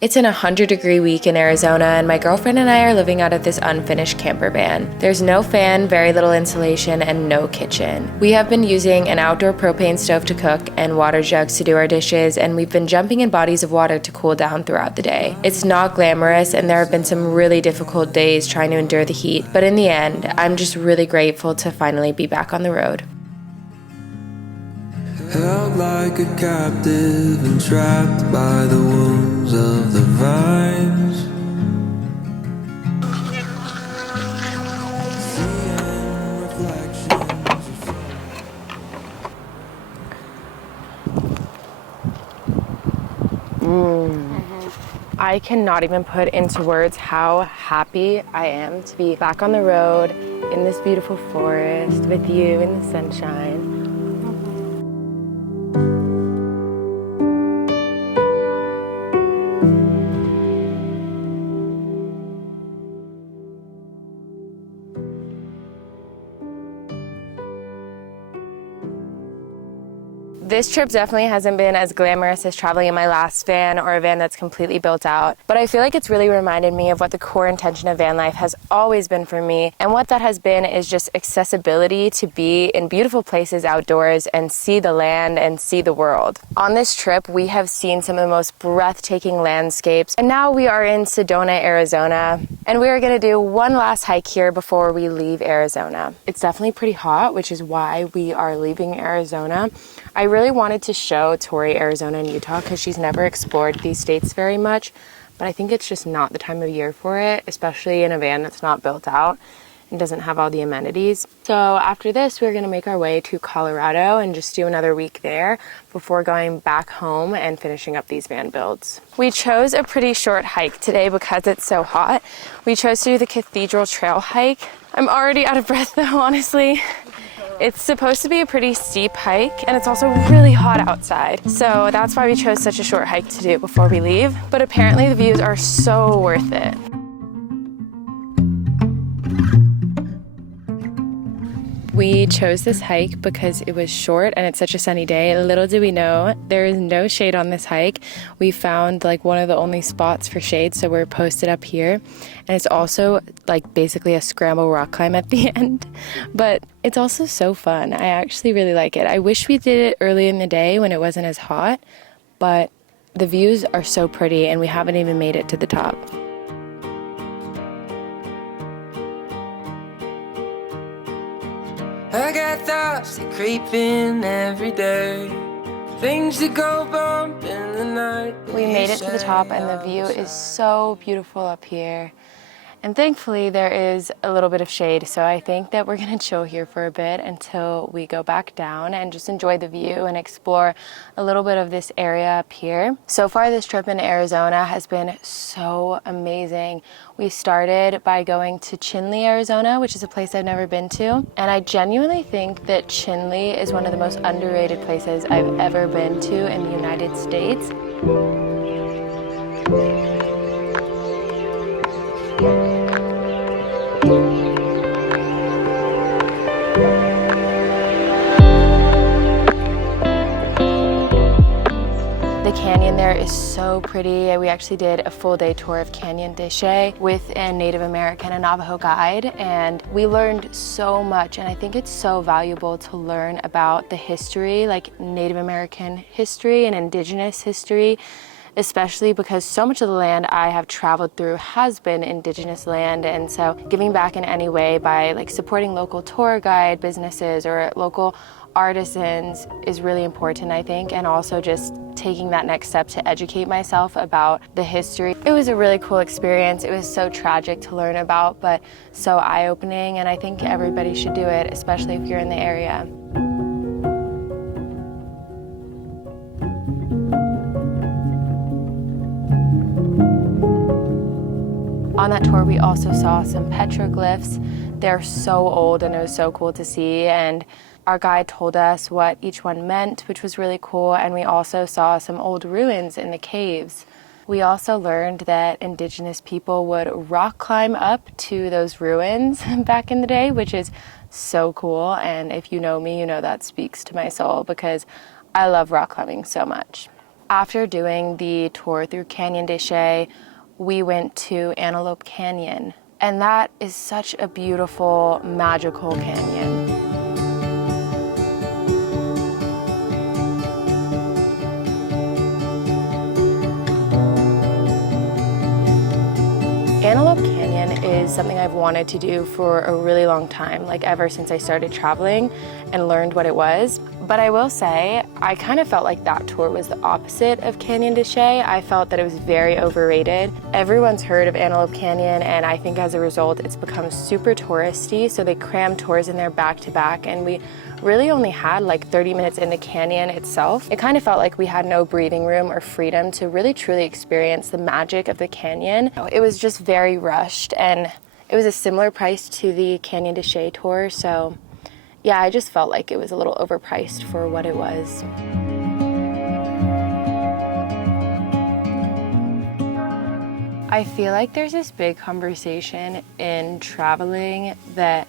It's an 100-degree week in Arizona, and my girlfriend and I are living out of this unfinished camper van. There's no fan, very little insulation, and no kitchen. We have been using an outdoor propane stove to cook and water jugs to do our dishes, and we've been jumping in bodies of water to cool down throughout the day. It's not glamorous, and there have been some really difficult days trying to endure the heat, but in the end, I'm just really grateful to finally be back on the road. Held like a captive and trapped by the wounds of the vines. Seeing reflections I cannot even put into words how happy I am to be back on the road in this beautiful forest with you in the sunshine. This trip definitely hasn't been as glamorous as traveling in my last van or a van that's completely built out, but I feel like it's really reminded me of what the core intention of van life has always been for me, and what that has been is just accessibility to be in beautiful places outdoors and see the land and see the world. On this trip, we have seen some of the most breathtaking landscapes, and now we are in Sedona, Arizona, and we are going to do one last hike here before we leave Arizona. It's definitely pretty hot, which is why we are leaving Arizona. I really wanted to show Tori Arizona and Utah because she's never explored these states very much, but I think it's just not the time of year for it, especially in a van that's not built out and doesn't have all the amenities. So after this, we're going to make our way to Colorado and just do another week there before going back home and finishing up these van builds. We chose a pretty short hike today because it's so hot. We chose to do the Cathedral Trail hike. I'm already out of breath though, honestly. It's supposed to be a pretty steep hike, and it's also really hot outside. So that's why we chose such a short hike to do before we leave. But apparently the views are so worth it. We chose this hike because it was short and it's such a sunny day. Little did we know, there is no shade on this hike. We found like one of the only spots for shade, so we're posted up here. And it's also like basically a scramble rock climb at the end. But it's also so fun. I actually really like it. I wish we did it early in the day when it wasn't as hot, but the views are so pretty and we haven't even made it to the top. I got thoughts that creep in every day, things that go bump in the night. We made it to the top and the view is so beautiful up here. And thankfully there is a little bit of shade, so I think that we're gonna chill here for a bit until we go back down and just enjoy the view and explore a little bit of this area up here. So far this trip in Arizona has been so amazing. We started by going to Chelly, Arizona, which is a place I've never been to. And I genuinely think that Chelly is one of the most underrated places I've ever been to in the United States. The canyon there is so pretty. We actually did a full day tour of Canyon de Chelly with a Native American and Navajo guide, and we learned so much, and I think it's so valuable to learn about the history, like Native American history and indigenous history, especially because so much of the land I have traveled through has been indigenous land. And so giving back in any way by like supporting local tour guide businesses or local artisans is really important, I think, and also just taking that next step to educate myself about the history. It was a really cool experience. It was so tragic to learn about, but so eye-opening, and I think everybody should do it, especially if you're in the area. On that tour, we also saw some petroglyphs. They're so old and it was so cool to see, and our guide told us what each one meant, which was really cool, and we also saw some old ruins in the caves. We also learned that indigenous people would rock climb up to those ruins back in the day, which is so cool, and if you know me, you know that speaks to my soul because I love rock climbing so much. After doing the tour through Canyon de Chelly, we went to Antelope Canyon, and that is such a beautiful, magical canyon. Antelope Canyon is something I've wanted to do for a really long time, like ever since I started traveling and learned what it was. But I will say, I kind of felt like that tour was the opposite of Canyon de Chelly. I felt that it was very overrated. Everyone's heard of Antelope Canyon, and I think as a result, it's become super touristy, so they cram tours in there back to back, and we really only had like 30 minutes in the canyon itself. It kind of felt like we had no breathing room or freedom to really truly experience the magic of the canyon. It was just very rushed, and it was a similar price to the Canyon de Chelly tour, so yeah, I just felt like it was a little overpriced for what it was. I feel like there's this big conversation in traveling that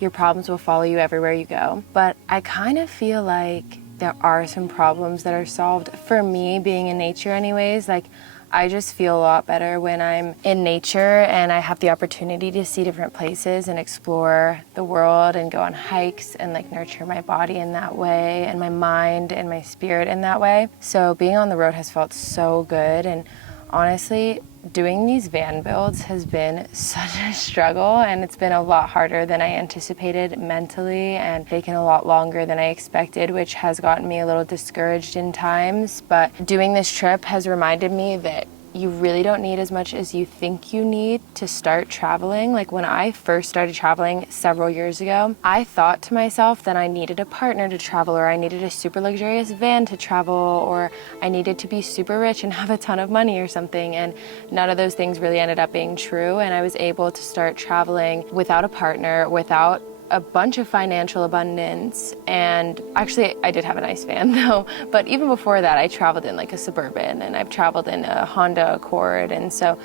your problems will follow you everywhere you go. But I kind of feel like there are some problems that are solved. For me, being in nature anyways, like I just feel a lot better when I'm in nature and I have the opportunity to see different places and explore the world and go on hikes and like nurture my body in that way and my mind and my spirit in that way. So being on the road has felt so good, and honestly, doing these van builds has been such a struggle, and it's been a lot harder than I anticipated mentally and taken a lot longer than I expected, which has gotten me a little discouraged in times. But doing this trip has reminded me that you really don't need as much as you think you need to start traveling. Like when I first started traveling several years ago, I thought to myself that I needed a partner to travel, or I needed a super luxurious van to travel, or I needed to be super rich and have a ton of money or something. And none of those things really ended up being true. And I was able to start traveling without a partner, without a bunch of financial abundance. And actually I did have a nice van though, but even before that I traveled in like a Suburban, and I've traveled in a Honda Accord. And so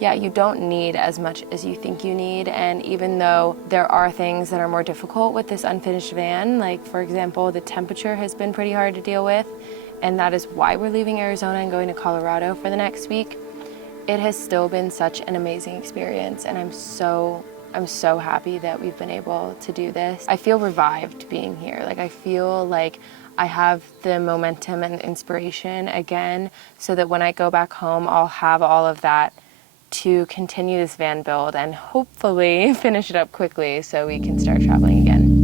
yeah, you don't need as much as you think you need. And even though there are things that are more difficult with this unfinished van, like for example, the temperature has been pretty hard to deal with, and that is why we're leaving Arizona and going to Colorado for the next week, it has still been such an amazing experience, and I'm so happy that we've been able to do this. I feel revived being here. Like I feel like I have the momentum and inspiration again, so that when I go back home, I'll have all of that to continue this van build and hopefully finish it up quickly so we can start traveling again.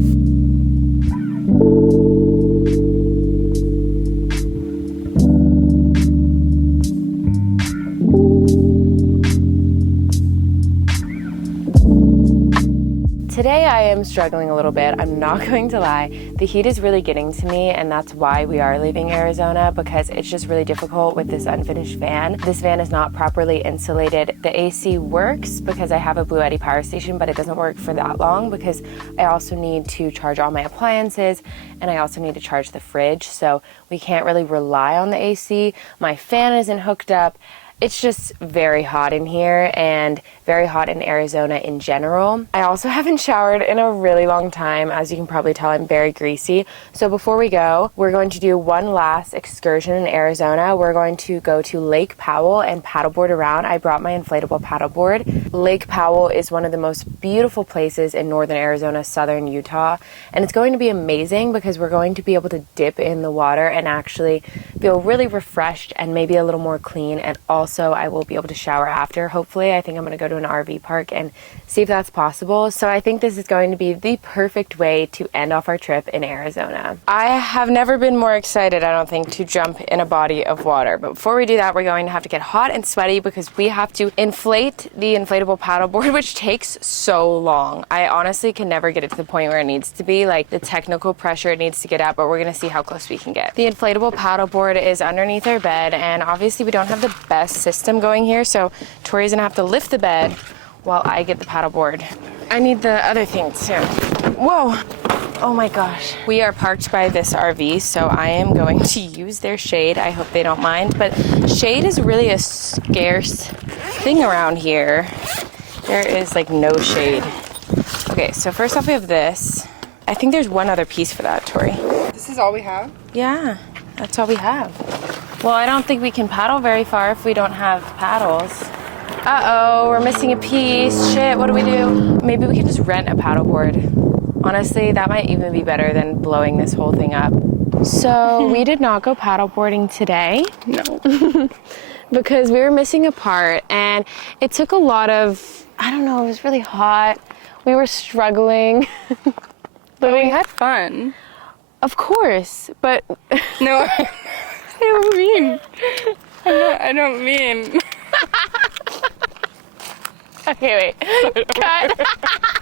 Today I am struggling a little bit, I'm not going to lie. The heat is really getting to me, and that's why we are leaving Arizona, because it's just really difficult with this unfinished van. This van is not properly insulated. The AC works because I have a Blue Eddy power station, but it doesn't work for that long because I also need to charge all my appliances, and I also need to charge the fridge, so we can't really rely on the AC. My fan isn't hooked up. It's just very hot in here, and very hot in Arizona in general. I also haven't showered in a really long time. As you can probably tell, I'm very greasy. So before we go, we're going to do one last excursion in Arizona. We're going to go to Lake Powell and paddleboard around. I brought my inflatable paddleboard. Lake Powell is one of the most beautiful places in northern Arizona, southern Utah, and it's going to be amazing because we're going to be able to dip in the water and actually feel really refreshed and maybe a little more clean. And also I will be able to shower after, hopefully. I think I'm going to go to an RV park and see if that's possible. So I think this is going to be the perfect way to end off our trip in Arizona. I have never been more excited, I don't think, to jump in a body of water. But before we do that, we're going to have to get hot and sweaty because we have to inflate the inflatable paddleboard, which takes so long. I honestly can never get it to the point where it needs to be, like the technical pressure it needs to get at, but we're gonna see how close we can get. The inflatable paddleboard is underneath our bed, and obviously we don't have the best system going here, so Tori's gonna have to lift the bed while I get the paddleboard. I need the other thing too. Whoa! Oh my gosh. We are parked by this RV, so I am going to use their shade. I hope they don't mind, but shade is really a scarce thing around here. There is like no shade. Okay, so first off we have this. I think there's one other piece for that, Tori. This is all we have? Yeah, that's all we have. Well, I don't think we can paddle very far if we don't have paddles. Uh-oh, we're missing a piece. Shit, what do we do? Maybe we can just rent a paddleboard. Honestly, that might even be better than blowing this whole thing up. So we did not go paddleboarding today. No. Because we were missing a part, and it took a lot of, I don't know, it was really hot. We were struggling. But we had fun. Of course, but... No, I don't mean. I don't mean. Okay, wait. Cut.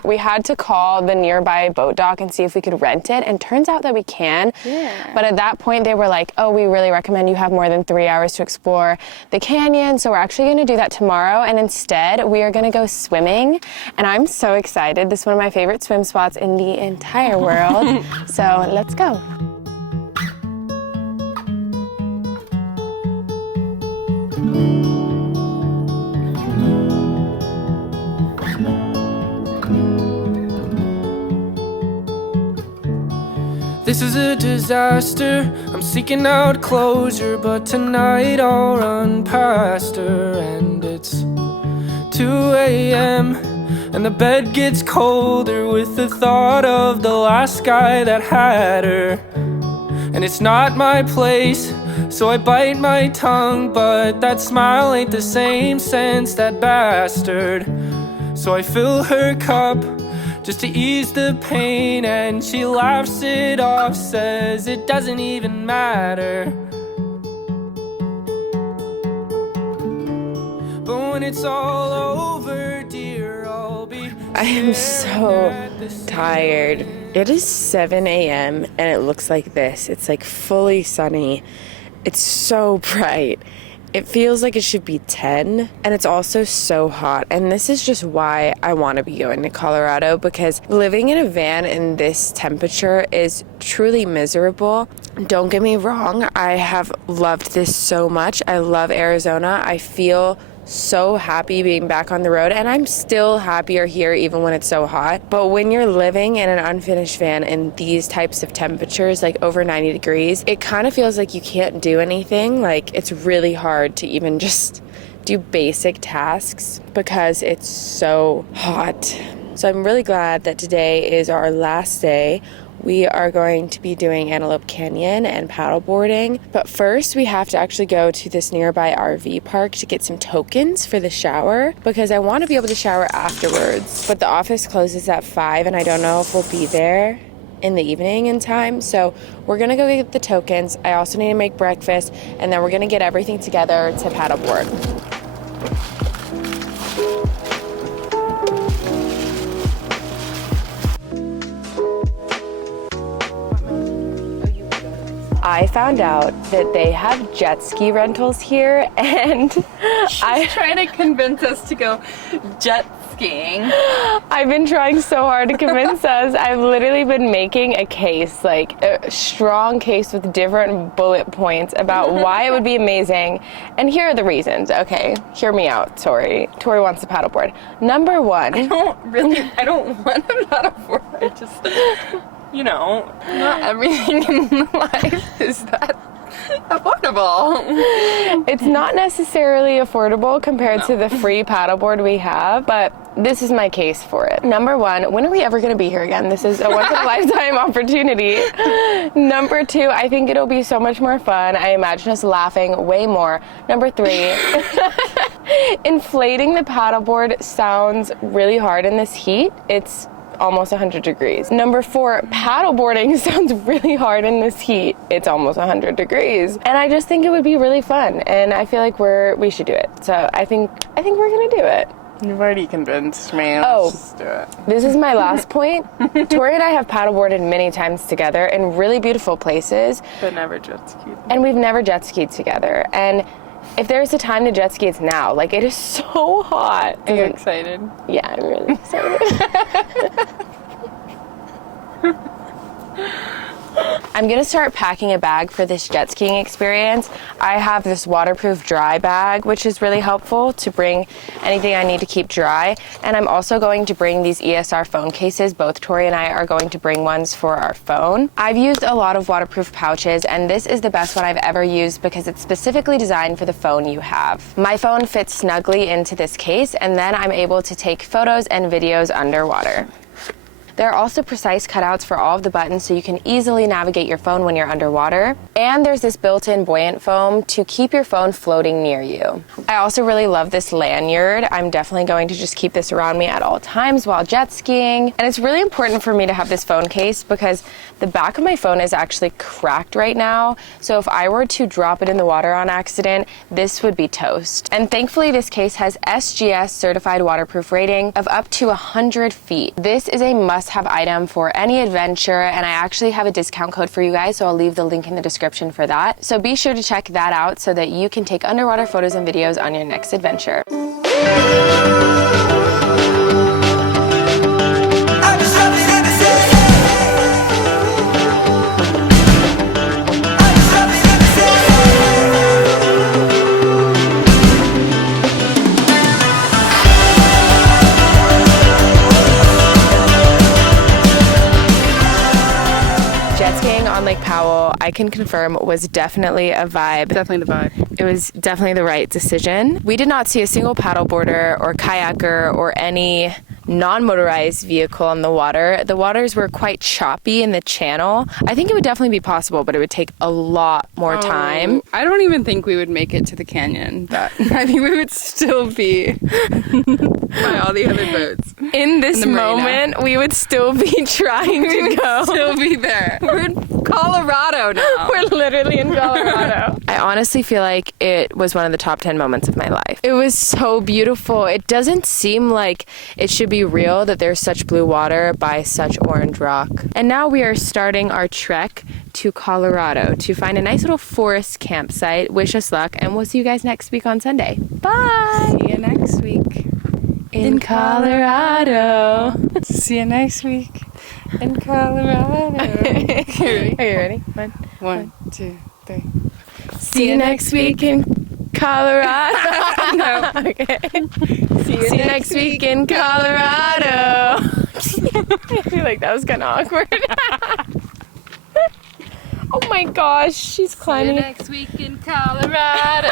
We had to call the nearby boat dock and see if we could rent it, and turns out that we can. Yeah. But at that point, they were like, oh, we really recommend you have more than 3 hours to explore the canyon, so we're actually going to do that tomorrow, and instead, we are going to go swimming, and I'm so excited. This is one of my favorite swim spots in the entire world, so let's go. This is a disaster, I'm seeking out closure, but tonight I'll run past her. And it's 2 a.m. and the bed gets colder with the thought of the last guy that had her. And it's not my place, so I bite my tongue, but that smile ain't the same since that bastard. So I fill her cup just to ease the pain, and she laughs it off, says it doesn't even matter. But when it's all over, dear, I'll be I am so tired. It is 7 a.m. and it looks like this. It's like fully sunny. It's so bright. It feels like it should be 10, and it's also so hot. And this is just why I want to be going to Colorado, because living in a van in this temperature is truly miserable. Don't get me wrong, I have loved this so much. I love Arizona. I feel so happy being back on the road, and I'm still happier here even when it's so hot. But when you're living in an unfinished van in these types of temperatures, like over 90 degrees, it kind of feels like you can't do anything. Like, it's really hard to even just do basic tasks because it's so hot. So I'm really glad that today is our last day. We are going to be doing Antelope Canyon and paddleboarding. But first, we have to actually go to this nearby RV park to get some tokens for the shower, because I want to be able to shower afterwards. But the office closes at 5, and I don't know if we'll be there in the evening in time. So we're going to go get the tokens. I also need to make breakfast, and then we're going to get everything together to paddleboard. I found out that they have jet ski rentals here, and I'm trying to convince us to go jet skiing. I've been trying so hard to convince us. I've literally been making a case, like a strong case with different bullet points about why it would be amazing. And here are the reasons. Okay, hear me out, Tori. Tori wants to paddleboard. Number one. I don't want a paddleboard. I just... You know, not everything in life is that affordable. It's not necessarily affordable compared to the free paddleboard we have, but this is my case for it. Number one, when are we ever going to be here again? This is a once-in-a-lifetime opportunity. Number two, I think it'll be so much more fun. I imagine us laughing way more. Number three, inflating the paddleboard sounds really hard in this heat. It's almost 100 degrees. Number four, paddleboarding sounds really hard in this heat. It's almost 100 degrees. And I just think it would be really fun, and I feel like we should do it. So I think we're gonna do it. You've already convinced me. Oh, Let's just do it. This is my last point. Tori and I have paddleboarded many times together in really beautiful places. But never jet skied. And we've never jet skied together. And if there's a time to jet ski, it's now. Like, it is so hot. Are you excited? Yeah, I'm really excited. I'm gonna start packing a bag for this jet skiing experience. I have this waterproof dry bag, which is really helpful to bring anything I need to keep dry. And I'm also going to bring these ESR phone cases. Both Tori and I are going to bring ones for our phone. I've used a lot of waterproof pouches, and this is the best one I've ever used because it's specifically designed for the phone you have. My phone fits snugly into this case, and then I'm able to take photos and videos underwater. There are also precise cutouts for all of the buttons so you can easily navigate your phone when you're underwater. And there's this built-in buoyant foam to keep your phone floating near you. I also really love this lanyard. I'm definitely going to just keep this around me at all times while jet skiing. And it's really important for me to have this phone case because the back of my phone is actually cracked right now. So if I were to drop it in the water on accident, this would be toast. And thankfully this case has SGS certified waterproof rating of up to 100 feet. This is a must-have item for any adventure, and I actually have a discount code for you guys, so I'll leave the link in the description for that. So be sure to check that out so that you can take underwater photos and videos on your next adventure. Jet skiing on Lake Powell, I can confirm, was definitely a vibe. Definitely the vibe. It was definitely the right decision. We did not see a single paddleboarder or kayaker or any non-motorized vehicle on the water. The waters were quite choppy in the channel. I think it would definitely be possible, but it would take a lot more time. I don't even think we would make it to the canyon, but I think we would still be by all the other boats. In this moment, we would still be trying to go. Still be there. We're in Colorado now. We're literally in Colorado. I honestly feel like it was one of the top 10 moments of my life. It was so beautiful. It doesn't seem like it should be real that there's such blue water by such orange rock. And now we are starting our trek to Colorado to find a nice little forest campsite. Wish us luck, and we'll see you guys next week on Sunday. Bye! See you next week. In Colorado. See you next week. In Colorado. Are you ready? One, two, three. See you next week in Colorado. No. Okay. See you next week in Colorado. I feel like that was kind of awkward. Oh my gosh, she's climbing. See you next week in Colorado.